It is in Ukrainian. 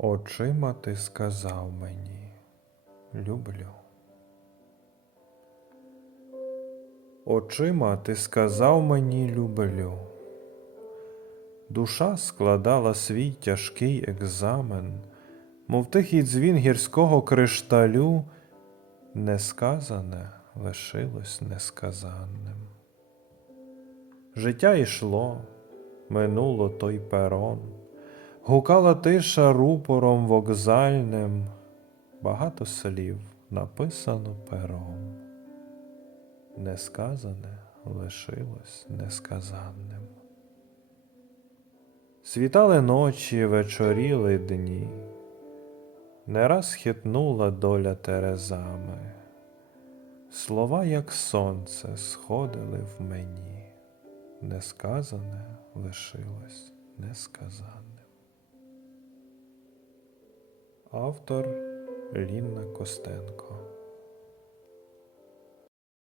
Очима ти сказав мені, люблю. Очима ти сказав мені люблю. Душа складала свій тяжкий екзамен, мов тихий дзвін гірського кришталю, несказане лишилось несказанним. Життя йшло, минуло той перон, гукала тиша рупором вокзальним, багато слів написано пером. Несказане лишилось несказанним. Світали ночі, вечоріли дні, не раз хитнула доля терезами, слова, як сонце, сходили в мені, несказане лишилось несказаним. Автор Лінна Костенко